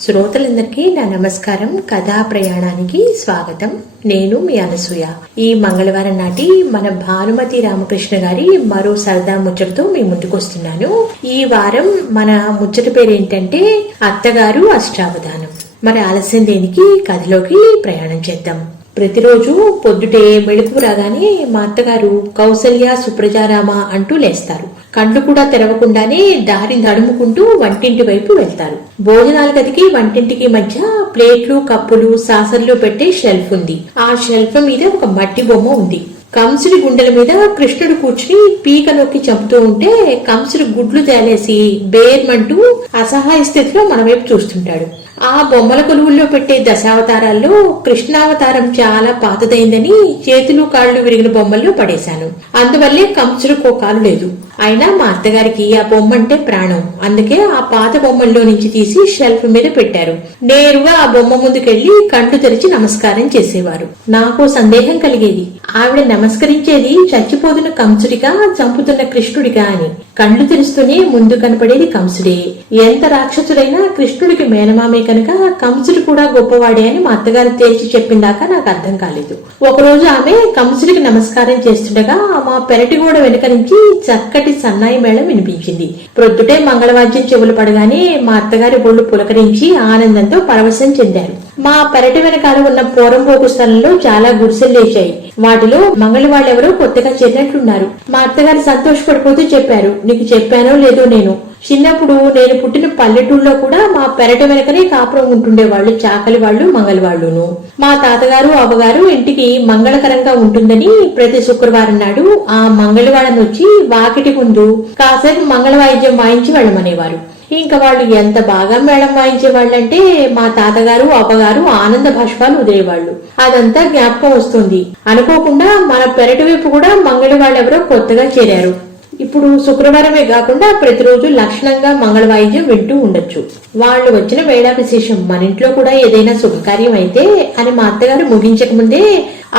శ్రోతలందరికీ నా నమస్కారం. కథా ప్రయాణానికి స్వాగతం. నేను మీ అనసూయ. ఈ మంగళవారం నాటి మన భానుమతి రామకృష్ణ గారి మరో సరదా ముచ్చటతో మీ ముందుకొస్తున్నాను. ఈ వారం మన ముచ్చట పేరు ఏంటంటే అత్తగారు అష్టావధానం. మరి ఆలస్యం దేనికి కథలోకి ప్రయాణం చేద్దాం. ప్రతిరోజు పొద్దుటే మెళుకు రాగానే మా అత్తగారు కౌసల్య సుప్రజారామ అంటూ లేస్తారు. కండ్లు కూడా తెరవకుండానే దారి నడుముకుంటూ వంటింటి వైపు వెళ్తారు. భోజనాల గదికి వంటింటికి మధ్య ప్లేట్లు కప్పులు సాసర్లు పెట్టే షెల్ఫ్ ఉంది. ఆ షెల్ఫ్ మీద ఒక మట్టి బొమ్మ ఉంది. కంసుడి గుండెల మీద కృష్ణుడు కూర్చుని పీక నొక్కి చంపుతూ ఉంటే కంసుడు గుడ్లు తేలేసి బేర్మంటూ అసహాయ స్థితిలో మన వైపు చూస్తుంటాడు. ఆ బొమ్మల కొలువుల్లో పెట్టే దశావతారాల్లో కృష్ణావతారం చాలా పాతదైందని చేతులు కాళ్ళు విరిగిన బొమ్మల్లో పడేశాను. అందువల్లే కంసుడు కాలు లేదు. అయినా మా అత్తగారికి ఆ బొమ్మ అంటే ప్రాణం. అందుకే ఆ పాత బొమ్మల్లో నుంచి తీసి షెల్ఫ్ మీద పెట్టారు. నేరుగా ఆ బొమ్మ ముందుకెళ్ళి కండ్లు తెరిచి నమస్కారం చేసేవారు. నాకు సందేహం కలిగేది ఆవిడ నమస్కరించేది చచ్చిపోతున్న కంసుడిగా చంపుతున్న కృష్ణుడిగా అని. కళ్ళు తెరుస్తూనే ముందు కనపడేది కంసుడే. ఎంత రాక్షసుడైనా కృష్ణుడికి మేనమామే కనుక కంసుడు కూడా గొప్పవాడే అని మా అత్తగారు తేల్చి చెప్పిందాక నాకు అర్థం కాలేదు. ఒకరోజు ఆమె కంసుడికి నమస్కారం చేస్తుండగా మా పెరటి గోడ వెనుక నుంచి చక్కటి సన్నాయి మేళం వినిపించింది. ప్రొద్దుటే మంగళవాద్యం చెవులు పడగానే మా అత్తగారి ఒళ్ళు పులకరించి ఆనందంతో పరవశం చెందారు. మా పెరటి వెనకాల ఉన్న పోరంబోకు స్థలంలో చాలా గుడిసెలు లేచాయి. వాటిలో మంగళ ఎవరో కొత్తగా చేరినట్లున్నారు. మా అత్తగారు సంతోషపడిపోతూ చెప్పారు నీకు చెప్పానో లేదో నేను. చిన్నప్పుడు నేను పుట్టిన పల్లెటూరులో కూడా మా పెరటి వెనకనే కాపురం ఉంటుండే వాళ్ళు చాకలి వాళ్ళు మంగళవాళ్ళును మా తాతగారు అవ్వగారు ఇంటికి మంగళకరంగా ఉంటుందని ప్రతి శుక్రవారం నాడు ఆ మంగళవారం వచ్చి వాకిటి ముందు కాసేపు మంగళ వాయిద్యం వాయించి వెళ్ళమనేవారు. ఇంకా వాళ్ళు ఎంత బాగా మేళం వాయించే వాళ్ళంటే మా తాతగారు అబ్బగారు ఆనంద భాష్పాలు వదిలేవాళ్ళు. అదంతా జ్ఞాపకం వస్తుంది. అనుకోకుండా మన పెరటి వైపు కూడా మంగళి వాళ్ళెవరో కొత్తగా చేరారు. ఇప్పుడు శుక్రవారమే కాకుండా ప్రతిరోజు లక్షణంగా మంగళ వాయిద్యం వింటూ ఉండొచ్చు. వాళ్ళు వచ్చిన వేళ విశేషం మన ఇంట్లో కూడా ఏదైనా శుభకార్యం అయితే అని మా అత్తగారు ముగించక ముందే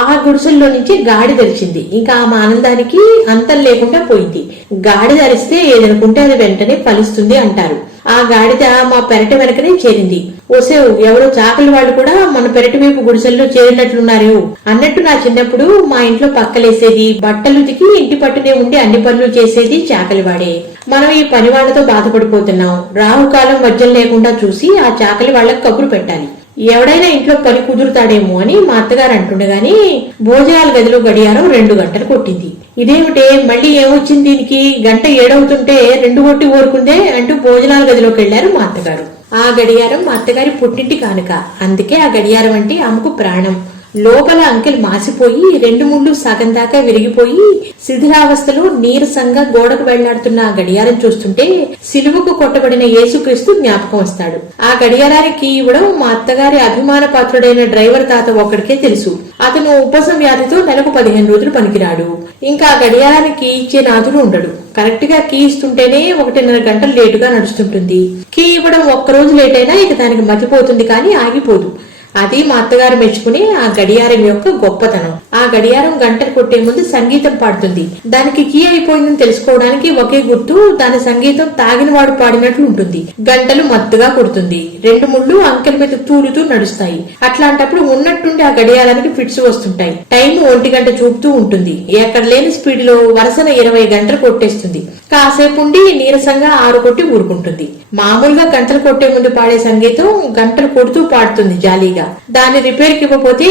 ఆ గుడిసెల్లో నుంచి గాడి తెరిచింది. ఇంకా ఆమె ఆనందానికి అంతం లేకుండా పోయింది. గాడి ధరిస్తే ఏదనుకుంటే అది వెంటనే ఫలిస్తుంది అంటారు. ఆ గాడిద మా పెరటి వెనకనే చేరింది. ఓసేవ్ ఎవరో చాకలి వాళ్ళు కూడా మన పెరటి వైపు గుడిసెల్లో చేరినట్లున్నారు. అన్నట్టు నా చిన్నప్పుడు మా ఇంట్లో పక్కలేసేది బట్టలు ఉతికి ఇంటి పట్టునే ఉండి అన్ని పనులు చేసేది చాకలి వాడే. మనం ఈ పని వాళ్ళతో బాధపడిపోతున్నాం. రాహుకాలం మధ్యం లేకుండా చూసి ఆ చాకలి వాళ్ళకి కబురు పెట్టాలి. ఎవడైనా ఇంట్లో పని కుదురుతాడేమో అని మా అత్తగారు అంటుండగాని భోజనాల గదిలో గడియారం రెండు గంటలు కొట్టింది. ఇదేమిటే మళ్ళీ ఏమొచ్చింది దీనికి? గంట ఏడవుతుంటే రెండు కొట్టి ఊరుకుందే అంటూ భోజనాల గదిలోకి వెళ్ళారు మా అత్తగారు. ఆ గడియారం మా అత్తగారి పుట్టింటి కానుక. అందుకే ఆ గడియారం అంటే ఆమెకు ప్రాణం. లోపల అంకెల్ మాసిపోయి రెండు ముళ్ళు సగం దాకా విరిగిపోయి శిథిలావస్థలో నీరసంగా గోడకు వెళ్ళాడుతున్న ఆ గడియారం చూస్తుంటే సిలువకు కొట్టబడిన యేసుక్రీస్తు జ్ఞాపకం వస్తాడు. ఆ గడియారానికి ఇవ్వడం మా అత్తగారి అభిమాన పాత్రుడైన డ్రైవర్ తాత ఒక్కడికే తెలుసు. అతను ఉపసం వ్యాధితో నెలకు పదిహేను రోజులు పనికిరాడు. ఇంకా ఆ గడియారానికి ఇచ్చే నాథుడు ఉండడు. కరెక్ట్గా కీ ఇస్తుంటేనే ఒకటిన్నర గంటలు లేటుగా నడుస్తుంటుంది. కీ ఇవ్వడం ఒక్కరోజు లేట్ అయినా ఇక దానికి మతిపోతుంది కానీ ఆగిపోదు. అది మా అత్తగారు మెచ్చుకునే ఆ గడియారం యొక్క గొప్పతనం. ఆ గడియారం గంటలు కొట్టే ముందు సంగీతం పాడుతుంది. దానికి కీ అయిపోయిందని తెలుసుకోవడానికి ఒకే గుర్తు దాని సంగీతం తాగిన వాడు పాడినట్లు ఉంటుంది. గంటలు మత్తుగా కొడుతుంది. రెండు ముళ్ళు అంకెల మీద తూలుతూ నడుస్తాయి. అట్లాంటప్పుడు ఉన్నట్టుండి ఆ గడియారానికి ఫిట్స్ వస్తుంటాయి. టైం ఒంటి గంట చూపుతూ ఉంటుంది. ఎక్కడ లేని స్పీడ్లో వరుసన ఇరవై గంటలు కొట్టేస్తుంది. కాసేపు ఉండి నీరసంగా ఆరు కొట్టి ఊరుకుంటుంది. మామూలుగా గంటలు కొట్టే ముందు పాడే సంగీతం గంటలు కొడుతూ పాడుతుంది జాలీగా. దాన్ని రిపేర్కి ఇవ్వకపోతే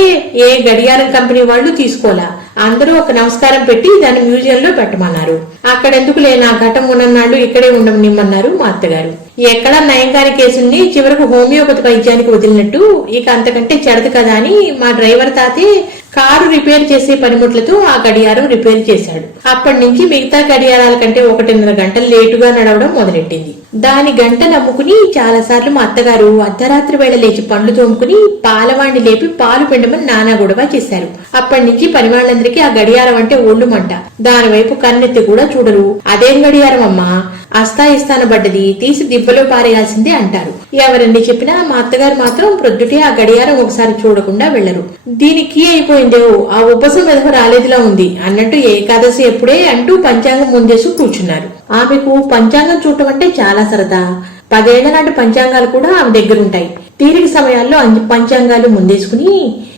ఏ గడియారం కంపెనీ వాళ్ళు తీసుకోలే అందరూ ఒక నమస్కారం పెట్టి దాన్ని మ్యూజియం లో పెట్టమన్నారు. అక్కడ ఎందుకు లేనా ఘటం ఉన్ననాళ్ళు ఇక్కడే ఉండమనిమ్మన్నారు మా అత్తగారు. ఎక్కడ నయంకారి కేసుల్ని చివరకు హోమియోపతి వైద్యానికి వదిలినట్టు ఇక అంతకంటే చెడదు కదా అని మా డ్రైవర్ తాతే కారు రిపేర్ చేసే పనిముట్లతో ఆ గడియారం రిపేర్ చేశాడు. అప్పటి నుంచి మిగతా గడియారాల కంటే ఒకటిన్నర గంటలు లేటుగా నడవడం మొదలెట్టింది. దాని గంట నమ్ముకుని చాలాసార్లు మా అత్తగారు అర్ధరాత్రి వేళ లేచి పండ్లు తోముకుని పాలవాణ్ణి లేపి పాలు పిండమని నానా గొడవ చేశారు. అప్పటి నుంచి పని వాళ్ళందరికీ ఆ గడియారం అంటే ఒళ్ళు మంట. దాని వైపు కన్నెత్తి కూడా చూడరు. అదేం గడియారం అమ్మా? అస్తాయిస్తానబడ్డది తీసి దిబ్బలో పారేయాల్సిందే అంటారు. ఎవరండి చెప్పినా మా అత్తగారు మాత్రం ప్రొద్దుటే ఆ గడియారం ఒకసారి చూడకుండా వెళ్ళరు దీనికి అయిపోయిందేవో ఆ ఉపసం రాలేదులా ఉంది. అన్నట్టు ఏకాదశి ఎప్పుడే అంటూ పంచాంగం ముందేసు కూర్చున్నారు. ఆమెకు పంచాంగం చూడటం అంటే చాలా సరదా. పదేళ్ళ నాటి పంచాంగాలు కూడా ఆమె దగ్గర ఉంటాయి తీరిక సమయాల్లో పంచాంగాలు ముందేసుకుని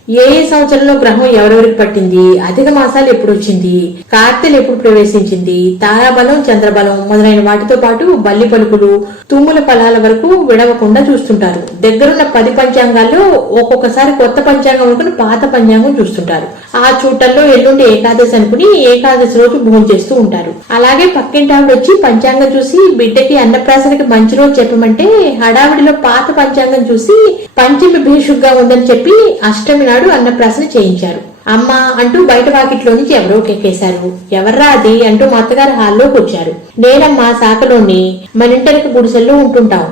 ఏ ఏ సంవత్సరంలో గ్రహం ఎవరెవరికి పట్టింది? అధిక మాసాలు ఎప్పుడు వచ్చింది? కార్తెలు ఎప్పుడు ప్రవేశించింది? తారాబలం చంద్రబలం మొదలైన వాటితో పాటు బల్లి పలుకులు తుమ్ముల ఫలాల వరకు విడవకుండా చూస్తుంటారు. దగ్గరున్న పది పంచాంగాల్లో ఒక్కొక్కసారి కొత్త పంచాంగం అనుకుని పాత పంచాంగం చూస్తుంటారు. ఆ చూటల్లో ఎల్లుండి ఏకాదశి అనుకుని ఏకాదశి రోజు భోజనం చేస్తూ ఉంటారు. అలాగే పక్కింటి ఆవిడ వచ్చి పంచాంగం చూసి బిడ్డకి అన్నప్రాసనకి మంచి రోజు చెప్పమంటే హడావిడిలో పాత పంచాంగం చూసి పంచమి భీషుగ్గా ఉందని చెప్పి అష్టమి నాడు అన్నప్రాసన చేయించారు. అమ్మ అంటూ బయట వాకిట్లో నుంచి ఎవరో కేకేశారు ఎవర్రా అది అంటూ మా అత్తగారు హాల్లోకి వచ్చారు నేనమ్మా శాఖలోని మన ఇంటరికి గుడిసెల్లో ఉంటుంటాం.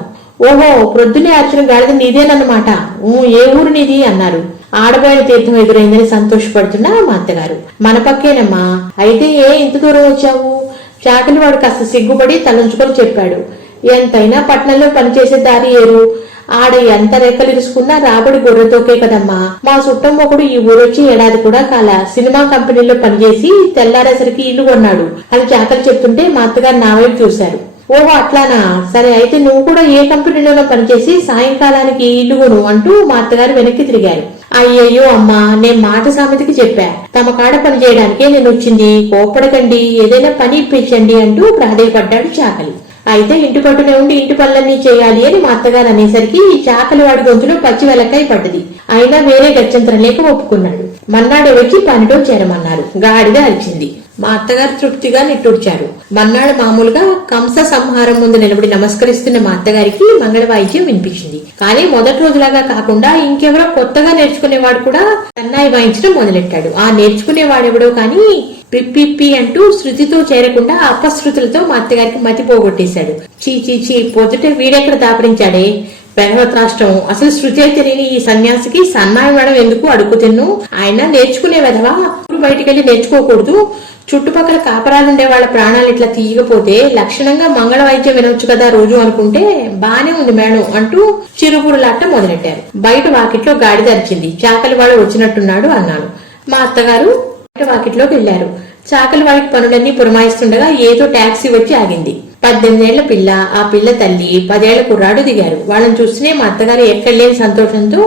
ఓహో ప్రొద్దునే అర్చన గాడిద నీదేనన్నమాట. ఊ, ఏ ఊరు నీది? అన్నారు. ఆడబోయిన తీర్థం ఎదురైందని సంతోషపడుతున్నా మా అత్తగారు మన పక్కేనమ్మా. అయితే ఏ ఇంత దూరం వచ్చావు? చాకలి వాడు కాస్త సిగ్గుపడి తలంచుకొని చెప్పాడు. ఎంతైనా పట్నంలో పనిచేసే దారి ఏరు. ఆడ ఎంత రెక్కలిరుసుకున్నా రాబడి గొర్రెతోకే కదమ్మా. మా చుట్టం ఒకడు ఈ ఊరొచ్చి ఏడాది కూడా కాల సినిమా కంపెనీలో పనిచేసి తెల్లారేసరికి ఇల్లు కొన్నాడు. అని చాకలి చెప్తుంటే మా అత్తగారు నా వైపు చూశారు. ఓహో అట్లానా? సరే అయితే నువ్వు కూడా ఏ కంపెనీలోనో పనిచేసి సాయంకాలానికి ఇల్లు కొను అంటూ మా అత్తగారు వెనక్కి తిరిగారు. అయ్యయ్యో అమ్మా నేను మాట సామెతకి చెప్పా. తమ కాడ పని చేయడానికే నేను వచ్చింది. కోపడకండి ఏదైనా పని ఇప్పించండి అంటూ ప్రాధేయపడ్డాడు చాకలి. అయితే ఇంటి పట్టునే ఉండి ఇంటి పనులన్నీ చేయాలి అని మా అత్తగారు అనేసరికి ఈ చాకలి వాడి గొంతులో పచ్చి వెలకాయ పడ్డది. అయినా వేరే గత్యంతరం లేక ఒప్పుకున్నాడు. మన్నాడు వచ్చి పనిలో చేరమన్నారు. గాడిగా అరిచింది. మా అత్తగారు తృప్తిగా నిట్టూర్చారు. మన్నాడు మామూలుగా కంస సంహారం ముందు నిలబడి నమస్కరిస్తున్న మా అత్తగారికి మంగళ వాయిద్యం వినిపించింది. కానీ మొదటి రోజులాగా కాకుండా ఇంకెవరో కొత్తగా నేర్చుకునేవాడు కూడా సన్నాయి వాయించడం మొదలెట్టాడు. ఆ నేర్చుకునేవాడెవడో కానీ పిప్పిప్పి అంటూ శృతితో చేరకుండా అపశృతులతో మా అత్తగారికి మతి పోగొట్టేశాడు. చీ చీ చీ పొద్దుటే వీడెక్కడ దాపరించాడే? పెరవత్ రాష్ట్రం. అసలు శృతి అయితే తెలియని ఈ సన్యాసికి సన్నాయి మేడం ఎందుకు అడుగుతున్ను ఆయన నేర్చుకునే విధవా? ఊరు బయటికెళ్ళి నేర్చుకోకూడదు. చుట్టుపక్కల కాపరాలుండే వాళ్ళ ప్రాణాలు ఇట్లా తీయకపోతే లక్షణంగా మంగళ వైద్యం వినొచ్చు కదా రోజు అనుకుంటే బానే ఉంది మేడం అంటూ చిరుపురులాట మొదలెట్టారు. బయట వాకిట్లో గాడి దరిచింది. చాకలి వాడు వచ్చినట్టున్నాడు అన్నాను మా అత్తగారు బయట వాకిట్లోకి వెళ్ళారు చాకలి వాడికి పనులన్నీ పురమాయిస్తుండగా ఏదో టాక్సీ వచ్చి ఆగింది. పద్దెనిమిదేళ్ళ పిల్ల ఆ పిల్ల తల్లి పదేళ్ళ కుర్రాడు దిగారు. వాళ్ళని చూస్తూనే మా అత్తగారు ఎక్కడ లేని సంతోషంతో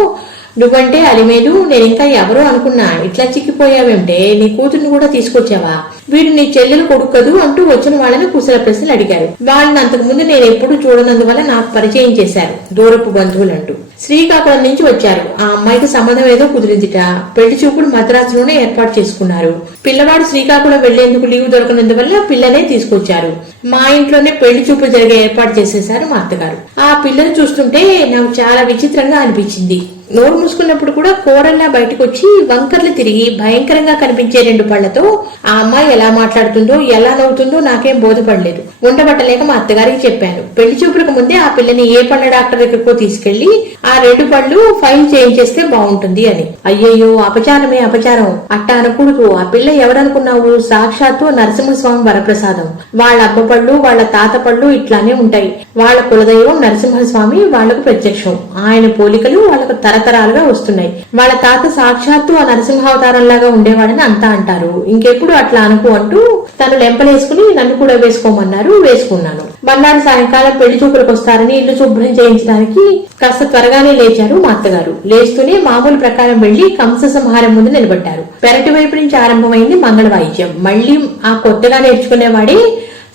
నువ్వంటే అలిమేలు నేను ఇంకా ఎవరో అనుకున్నా. ఇట్లా చిక్కిపోయావేంటే? నీ కూతుర్ని కూడా తీసుకొచ్చావా? వీడు నీ చెల్లెలు కొడుకదు అంటూ వచ్చిన వాళ్ళని కుశల ప్రశ్నలు అడిగారు. వాళ్ళని అంతకు ముందు నేను ఎప్పుడు చూడనందువల్ల నాకు పరిచయం చేశారు దూరపు బంధువులంటూ. శ్రీకాకుళం నుంచి వచ్చారు. ఆ అమ్మాయికి సంబంధం ఏదో కుదిరిందిట. పెళ్ళి చూపుడు మద్రాసులోనే ఏర్పాటు చేసుకున్నారు. పిల్లవాడు శ్రీకాకుళం వెళ్ళేందుకు లీవ్ దొరకనందువల్ల పిల్లనే తీసుకొచ్చారు. మా ఇంట్లోనే పెళ్ళి చూపులు జరిగే ఏర్పాటు చేసేశారు మా అత్తగారు. ఆ పిల్లని చూస్తుంటే నాకు చాలా విచిత్రంగా అనిపించింది. నోరు మూసుకున్నప్పుడు కూడా కోడల్లా బయటకు వచ్చి వంకర్లు తిరిగి భయంకరంగా కనిపించే రెండు పళ్ళతో ఆ అమ్మాయి ఎలా మాట్లాడుతుందో ఎలా నవ్వుతుందో నాకేం బోధపడలేదు. ఉండబట్టలేక మా అత్తగారికి చెప్పాను. పెళ్ళి చూపులకు ముందే ఆ పిల్లని ఏ పళ్ళ డాక్టర్ దగ్గరకో తీసుకెళ్ళి ఆ రెండు పళ్ళు ఫైల్ చేయించేస్తే బాగుంటుంది అని. అయ్యయ్యో అపచారమే అపచారం. అట్ట అనకూడదు. ఆ పిల్ల ఎవరనుకున్నావు? సాక్షాత్తు నరసింహస్వామి వరప్రసాదం. వాళ్ళ అబ్బ పళ్ళు వాళ్ళ తాత పళ్ళు ఇట్లానే ఉంటాయి. వాళ్ళ కులదైవం నరసింహస్వామి వాళ్ళకు ప్రత్యక్షం. ఆయన పోలికలు వాళ్ళకు తరతరాలుగా వస్తున్నాయి. వాళ్ళ తాత సాక్షాత్తు ఆ నరసింహావతారం లాగా ఉండేవాడని అంతా అంటారు. ఇంకెప్పుడు అట్లా అనుకో అంటూ తను లెంపలేసుకుని నన్ను కూడా వేసుకోమన్నారు వేసుకున్నాను. మర్నాడు సాయంకాలం పెళ్ళి చూపులకు వస్తారని ఇల్లు శుభ్రం చేయించడానికి కాస్త త్వరగానే లేచారు మా అత్తగారు. లేస్తూనే మామూలు ప్రకారం వెళ్ళి కంస సంహారం ముందు నిలబడ్డారు. పెరటి వైపు నుంచి ఆరంభమైంది మంగళ వాయిద్యం. మళ్ళీ ఆ కొత్తగా నేర్చుకునేవాడే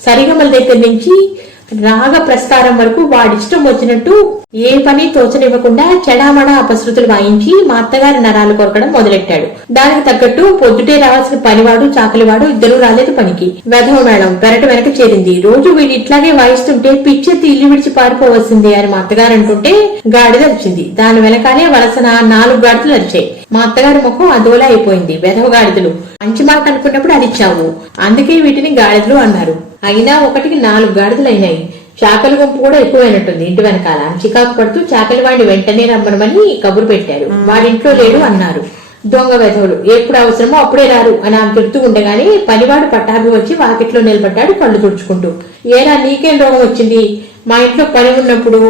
సరిగమల దగ్గర నుంచి రాగ ప్రస్తారం వరకు వాడిష్టం వచ్చినట్టు ఏ పని తోచనివ్వకుండా చెడామడా అపశృతులు వాయించి మా అత్తగారి నరాలు కొరకడం మొదలెట్టాడు. దానికి తగ్గట్టు పొద్దుటే రావాల్సిన పనివాడు చాకలివాడు ఇద్దరు రాలేదు పనికి. వెధవ మేడం పెరట వెనక చేరింది. రోజు వీడు ఇట్లాగే వాయిస్తుంటే పిచ్చెత్తి ఇల్లు విడిచి పారిపోవలసింది అని మా అత్తగారు అంటుంటే గాడిద వచ్చింది దాని వెనకాలే వలసన నాలుగు గాడిదలు అరిచాయి. మా అత్తగారి ముఖం అదోలా అయిపోయింది. వెధవ గాడిదలు. మంచి మాట అనుకున్నప్పుడు అరిచావు అందుకే వీటిని గాడిదలు అన్నారు. అయినా ఒకటికి నాలుగు గాడిదలు అయినాయి చాకలి గుంపు కూడా ఎక్కువైనట్టుంది ఇంటి వెనకాల. చికాకు పడుతూ చాకలి వాడిని వెంటనే రమ్మనమని కబురు పెట్టారు. వాడింట్లో లేడు అన్నారు. దొంగ వెధవులు ఎప్పుడు అవసరమో అప్పుడే రారు అని ఆమె చెప్తూ ఉండగానే పనివాడు పట్టాభి వచ్చి వాకిట్లో నిలబడ్డాడు కళ్ళు తుడుచుకుంటూ. ఏరా నీకేం రోగం వచ్చింది? మా ఇంట్లో పని ఉన్నప్పుడు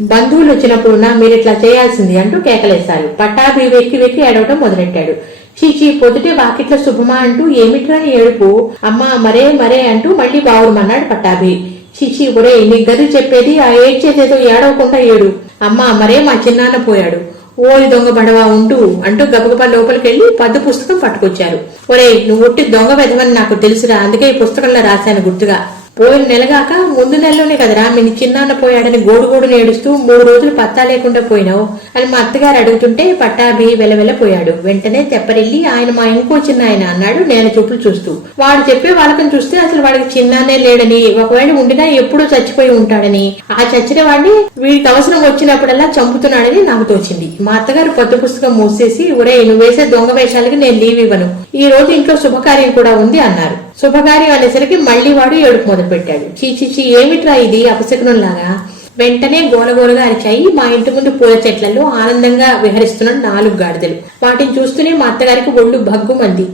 బంధువులు వచ్చినప్పుడు నా మీరు ఇట్లా చేయాల్సింది అంటూ కేకలేశారు. పట్టాభి వెక్కి వెక్కి ఏడవటం మొదలెట్టాడు. చీచీ పొద్దుటే వాకిట్ల శుభమా అంటూ ఏమిట్రాని ఏడుపు? అమ్మా మరే మరే అంటూ మళ్ళీ బావురమన్నాడు పట్టాభి. చిచి ఒరే నీ గది చెప్పేది ఆ ఏడ్చేదేదో ఏడవకుండా ఏడు. అమ్మా మరే మా చిన్నాన్న పోయాడు. ఓరి దొంగ బడవా ఉండు అంటూ గబగబా లోపలికెళ్ళి పద్దు పుస్తకం పట్టుకొచ్చారు. ఒరే నువ్వు ఒట్టి దొంగ వెధవని నాకు తెలుసురా అందుకే ఈ పుస్తకంలో రాశాను గుర్తుగా. పోయిన నెలగాక ముందు నెలలోనే కదరా మీ చిన్నాన్న పోయాడని గోడు గోడుని ఏడుస్తూ మూడు రోజులు పత్తా లేకుండా పోయినావు అని మా అత్తగారు అడుగుతుంటే పట్టాభి వెలవెలపోయాడు వెంటనే తెప్పరిల్లి ఆయన మా ఇంకో చిన్న ఆయన అన్నాడు నేను చూపులు చూస్తూ. వాడు చెప్పే వాళ్ళకని చూస్తే అసలు వాడికి చిన్నానే లేడని ఒకవేళ ఉండినా ఎప్పుడూ చచ్చిపోయి ఉంటాడని. ఆ చచ్చిన వాడిని వీడికి అవసరం వచ్చినప్పుడల్లా చంపుతున్నాడని నాకు తోచింది. మా అత్తగారు కొత్త పుస్తకం మూసేసి ఒరే నువ్వు వేసే దొంగ వేషాలకి నేను లీవ్ ఇవ్వను. ఈ రోజు ఇంట్లో శుభకార్యం కూడా ఉంది అన్నారు. శుభకార్యం అనేసరికి మళ్ళీ వాడు ఏడుపు మొదలుపెట్టాడు. చీచిచి ఏమిట్రా ఇది? అపశకునం లాగా వెంటనే గోలగోలగా అరిచాయి. మా ఇంటి ముందు పూల చెట్లలో ఆనందంగా విహరిస్తున్న నాలుగు గాడిదలు. వాటిని చూస్తూనే మా అత్తగారికి ఒళ్ళు భగ్గుమంది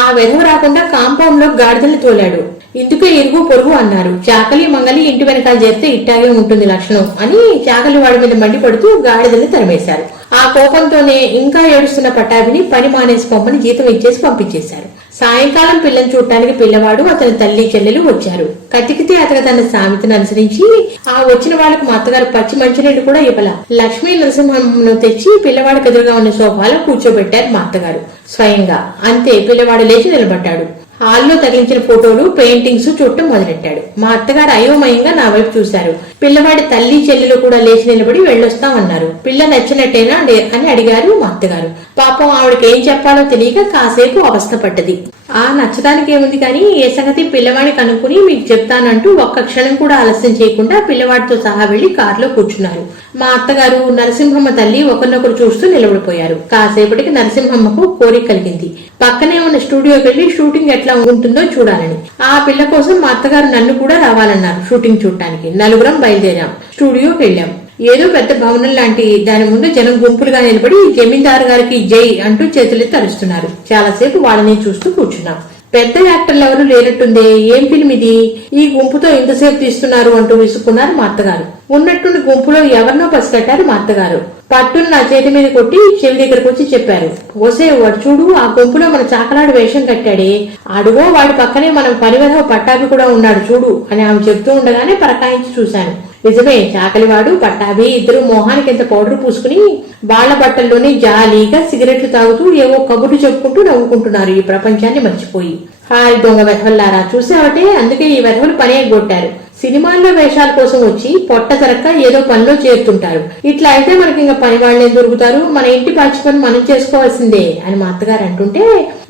ఆ వెధవ రాకుండా కాంపౌండ్లో గాడిదలు తోలాడు. ఇందుకే ఇరుగు పొరుగు అన్నారు. చాకలి మంగలి ఇంటి వెనకాల చేస్తే ఇట్టాగే ఉంటుంది లక్షణం అని చాకలి వాడి మీద మండిపడుతూ గాడిదల్ని తరిమేశారు. ఆ కోపంతోనే ఇంకా ఏడుస్తున్న పటాభిని పని మానేసి పంపని జీతం ఇచ్చేసి పంపించేశారు. సాయంకాలం పిల్లని చూడటానికి పిల్లవాడు అతని తల్లి చెల్లెలు వచ్చారు. కతికితే అతను తన సామెతను అనుసరించి ఆ వచ్చిన వాళ్ళకు మా అత్తగారు పచ్చి మంచినీళ్ళు కూడా ఇవ్వాల. లక్ష్మీ నరసింహను తెచ్చి పిల్లవాడికి ఎదురుగా ఉన్న సోఫాలో కూర్చోబెట్టారు మా అత్తగారు. స్వయంగా. అంతే పిల్లవాడు లేచి నిలబడ్డాడు. హాల్లో తగిలించిన ఫోటోలు పెయింటింగ్స్ చుట్టూ మొదలెట్టాడు. మా అత్తగారు అయోమయంగా నా వైపు చూశారు. పిల్లవాడి తల్లి చెల్లెలు కూడా లేచి నిలబడి వెళ్ళొస్తామన్నారు పిల్ల నచ్చినట్టేనా అని అడిగారు మా అత్తగారు. పాపం ఆవిడకి ఏం చెప్పాలో తెలియక కాసేపు అవస్థ పడ్డది. ఆ నచ్చడానికి ఏముంది కానీ ఏ సంగతి పిల్లవాడిని కనుక్కుని మీకు చెప్తానంటూ ఒక్క క్షణం కూడా ఆలస్యం చేయకుండా పిల్లవాడితో సహా వెళ్ళి కారులో కూర్చున్నారు. మా అత్తగారు నరసింహమ్మ తల్లి ఒకరినొకరు చూస్తూ నిలబడిపోయారు. కాసేపటికి నరసింహమ్మకు కోరిక కలిగింది. పక్కనే ఉన్న స్టూడియోకి వెళ్ళి షూటింగ్ ఎట్లా ఉంటుందో చూడాలని. ఆ పిల్ల కోసం మా అత్తగారు నన్ను కూడా రావాలన్నారు షూటింగ్ చూడటానికి. నలుగురం బయలుదేరాం. స్టూడియోకి వెళ్ళాం. ఏదో పెద్ద భవనం లాంటి దాని ముందు జనం గుంపులుగా నిలబడి జమీందారు గారికి జై అంటూ చేతులెత్తి అరుస్తున్నారు. చాలాసేపు వాళ్ళని చూస్తూ కూర్చున్నాం. పెద్ద యాక్టర్లు ఎవరు లేనట్టుందే? ఏం ఫిల్మ్ ఇది? ఈ గుంపుతో ఇంతసేపు తీస్తున్నారు అంటూ విసుక్కున్నారు మా అత్తగారు ఉన్నట్టుండి గుంపులో ఎవరినో పసిగట్టారు మా అత్తగారు పట్టును నా చేతి మీద కొట్టి చెవి దగ్గరకు వచ్చి చెప్పారు. ఓసే వాడు చూడు ఆ గుంపులో మన చాకలాడు వేషం కట్టాడే. అడుగో వాడి పక్కనే మనం పనివెధవ పట్టాభి కూడా ఉన్నాడు చూడు అని ఆమె చెప్తూ ఉండగానే పరకాయించి చూశాను. నిజమే చాకలివాడు పట్టాభి ఇద్దరు మొహానికి ఎంత పౌడర్ పూసుకుని వాళ్ళ బట్టల్లోనే జాలీగా సిగరెట్లు తాగుతూ ఏవో కబుర్లు చెప్పుకుంటూ నవ్వుకుంటున్నారు ఈ ప్రపంచాన్ని మర్చిపోయి. హాయ్ దొంగ వెధవల్లారా చూసావటే? అందుకే ఈ వెధవలు పని కొట్టారు సినిమాల్లో వేషాల కోసం వచ్చి పొట్ట జరక్క ఏదో పనిలో చేరుతుంటారు. ఇట్లా అయితే మనకి ఇంకా పని వాళ్ళేం దొరుకుతారు. మన ఇంటి పచ్చి పని మనం చేసుకోవాల్సిందే అని మా అత్తగారు అంటుంటే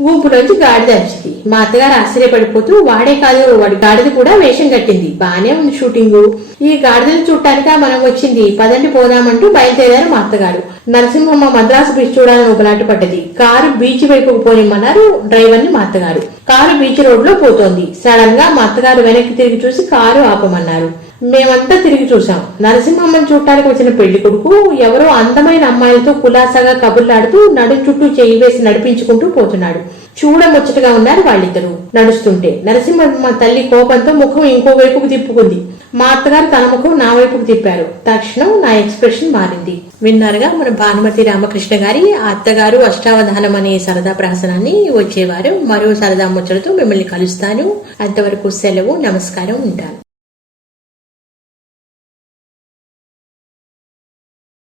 గుంపులోంచి గాడిద వచ్చింది మా అత్తగారు ఆశ్చర్యపడిపోతూ వాడే కాదు వాడి గాడిద కూడా వేషం కట్టింది. బానే ఉంది షూటింగ్. ఈ గాడిదలు చూడటానిక మనం వచ్చింది. పదండి పోదామంటూ బయలుదేరారు మా అత్తగారు. నరసింహమ్మ మద్రాసు బీచ్ చూడాలని ఒకలాట పడ్డది. కారు బీచ్ వైపుకు పోనిమ్మన్నారు డ్రైవర్ని మా అత్తగారు. కారు బీచ్ రోడ్లో పోతోంది. సడన్గా మా అత్తగారు వెనక్కి తిరిగి చూసి కారు ఆపమన్నారు మేమంతా తిరిగి చూశాం. నరసింహమ్మని చూడటానికి వచ్చిన పెళ్ళి కొడుకు ఎవరో అందమైన అమ్మాయిలతో కులాసాగా కబుర్లాడుతూ నడు చుట్టూ చేయి వేసి నడిపించుకుంటూ పోతున్నాడు. చూడముచ్చటగా ఉన్నారు వాళ్ళిద్దరూ. నడుస్తుంటే నరసింహమ్మ తల్లి కోపంతో ముఖం ఇంకో వైపుకు తిప్పుకుంది. మా అత్తగారు తన ముఖం నా వైపుకు తిప్పారు. తక్షణం నా ఎక్స్ప్రెషన్ మారింది. విన్నారుగా మన భానుమతి రామకృష్ణ గారి అత్తగారు అష్టావధానం అనే సరదా ప్రహసనాన్ని వచ్చేవారు. మరో సరదా ముచ్చటతో మిమ్మల్ని కలుస్తాను. అంతవరకు సెలవు నమస్కారం ఉంటాను.